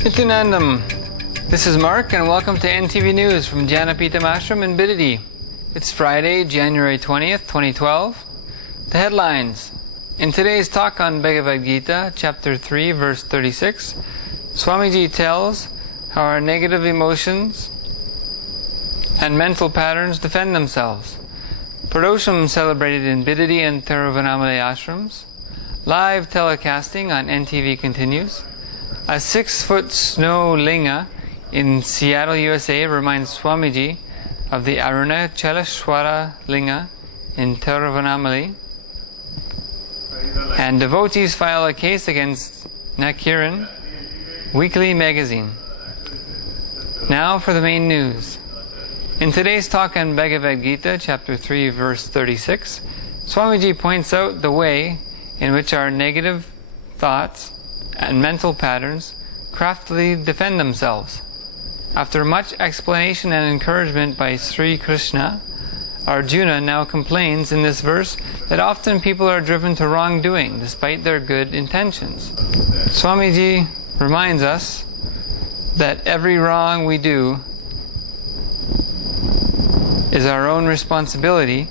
Nithyanandam. This is Mark and welcome to eNTV News from Janapitam Ashram in Bidadi. It's Friday, January 20th, 2012. The headlines. In today's talk on Bhagavad Gita, chapter 3, verse 36, Swamiji tells how our negative emotions and mental patterns defend themselves. Pradosham celebrated in Bidadi and Thuruvannamalai Ashrams. Live telecasting on eNTV continues. A 6-foot snow linga in Seattle, USA reminds Swamiji of the Arunachaleswara Linga in Thiruvannamalai. And Devotees file a case against Nakkeeran Weekly Magazine. Now for the main news. In today's talk on Bhagavad Gita, chapter 3, verse 36, Swamiji points out the way in which our negative thoughts and mental patterns craftily defend themselves. After much explanation and encouragement by Sri Krishna, Arjuna now complains in this verse that often people are driven to wrongdoing despite their good intentions. Swamiji reminds us that every wrong we do is our own responsibility,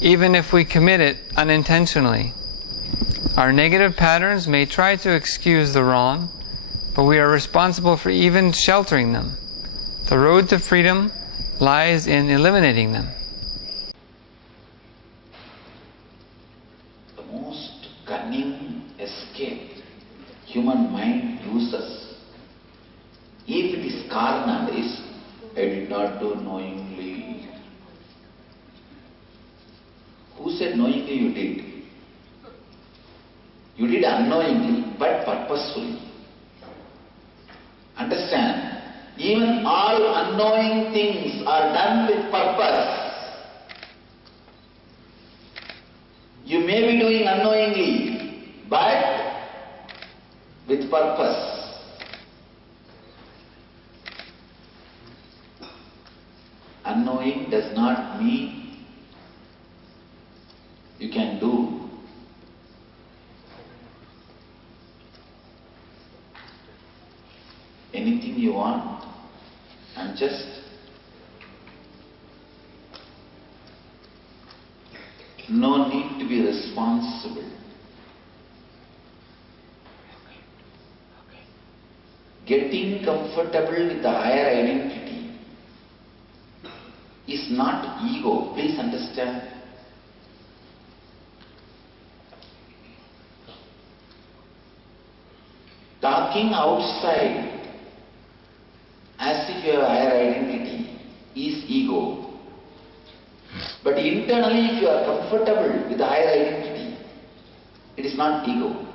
even if we commit it unintentionally. Our negative patterns may try to excuse the wrong, but we are responsible for even sheltering them. The road to freedom lies in eliminating them. The most cunning escape human mind uses, if it is carnal, is I did not do knowingly. Who said knowingly you did? You did unknowingly, but purposefully. Understand, even all unknowing things are done with purpose. You may be doing unknowingly, but with purpose. Unknowing does not mean you can do. Anything you want, and just no need to be responsible. Getting comfortable with the higher identity is not ego, please understand. Talking outside as if you have a higher identity is ego. But internally, if you are comfortable with the higher identity, it is not ego.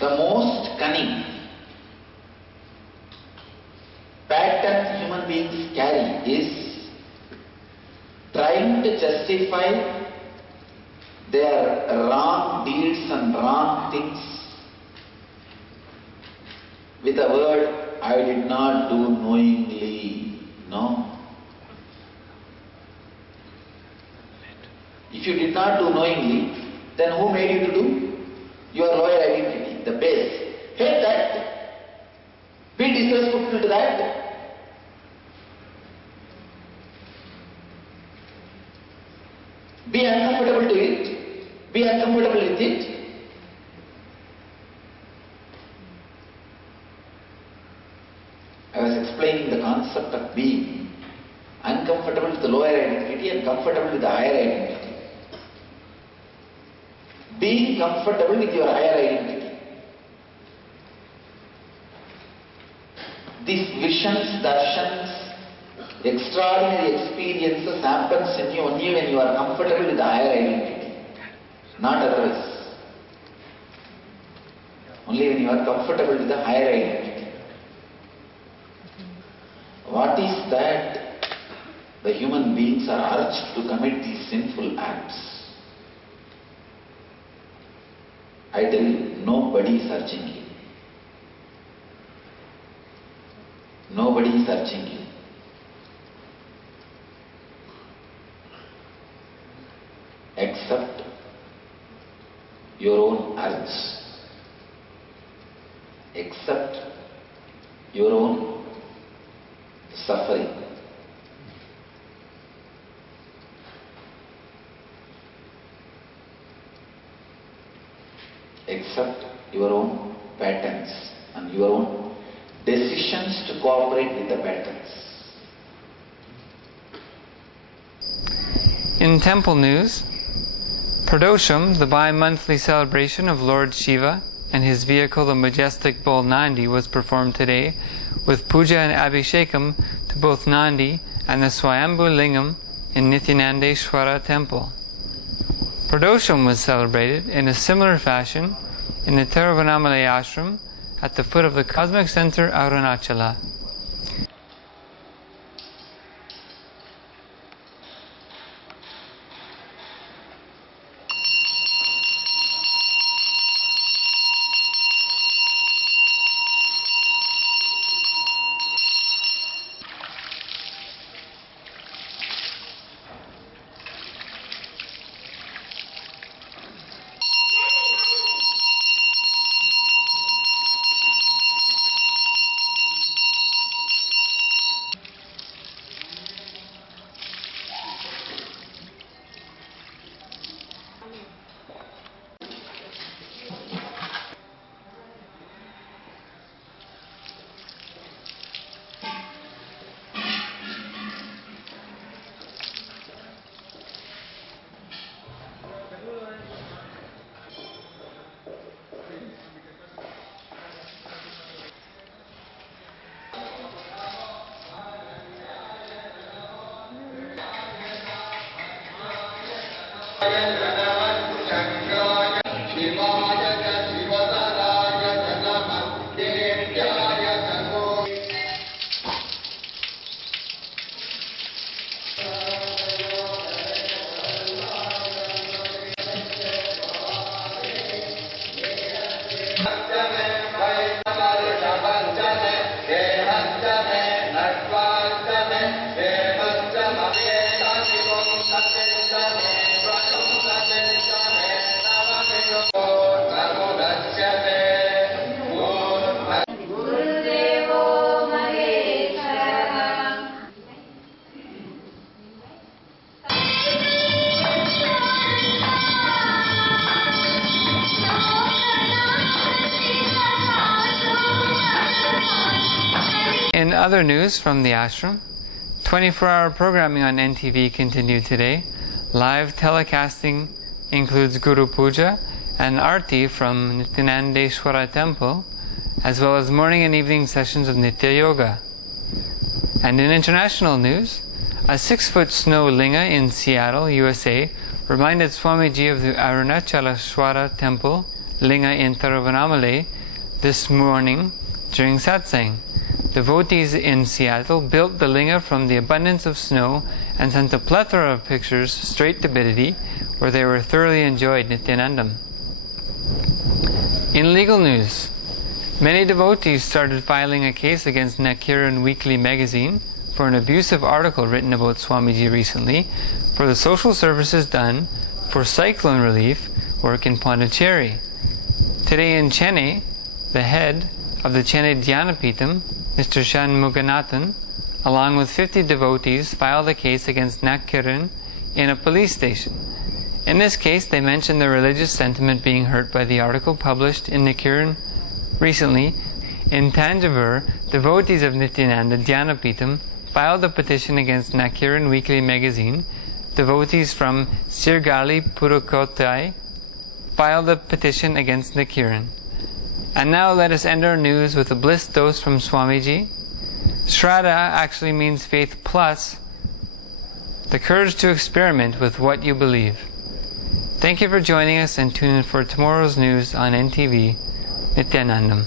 The most cunning pattern human beings carry is trying to justify their wrong deeds and wrong things with the word, I did not do knowingly. No. If you did not do knowingly, then who made you to do? Your lower identity, the base. Hate that. Be disrespectful to that. Be uncomfortable to it. Be uncomfortable with it. I was explaining the concept of being uncomfortable with the lower identity and comfortable with the higher identity. Being comfortable with your higher identity. These visions, darshans, extraordinary experiences happens in you only when you are comfortable with the higher identity, not otherwise. Only when you are comfortable with the higher identity. What is that? The human beings are urged to commit these sinful acts. I tell you, nobody is urging you. Nobody is urging you. Except your own urge. except your own suffering. Except your own patterns and your own decisions to cooperate with the patterns. In temple news, Pradosham, the bi-monthly celebration of Lord Shiva and his vehicle, the majestic bull Nandi, was performed today with puja and abhishekam to both Nandi and the Swamiji Lingam in eNNews Temple. Pradosham was celebrated in a similar fashion in the Thiruvannamalai Ashram at the foot of the cosmic center Arunachala. In other news from the ashram, 24-hour programming on NTV continued today. Live telecasting includes Guru Puja and Arti from NIthyananda Temple, as well as morning and evening sessions of Nitya Yoga. And in international news, a 6-foot snow linga in Seattle, USA, reminded Swamiji of the Arunachaleswara Temple Linga in Thuruvannamalai this morning during satsang. Devotees in Seattle built the linga from the abundance of snow and sent a plethora of pictures straight to Bidadi, where they were thoroughly enjoyed Nithyanandam. In legal news, many devotees started filing a case against Nakkeeran weekly magazine for an abusive article written about Swamiji recently for the social services done for cyclone relief work in Pondicherry. Today in Chennai, the head of the Chennai Dhyanapitam, Mr. Shanmuganathan, along with 50 devotees, filed a case against Nakkeeran in a police station. In this case, they mentioned the religious sentiment being hurt by the article published in Nakkeeran recently. In Tanjavur, devotees of Nithyananda Dhyanapitam filed a petition against Nakkeeran Weekly Magazine. Devotees from Sirgali Purukottai filed a petition against Nakkeeran. And now let us end our news with a bliss dose from Swamiji. Shraddha actually means faith plus the courage to experiment with what you believe. Thank you for joining us, and tune in for tomorrow's news on NTV. Nithyanandam.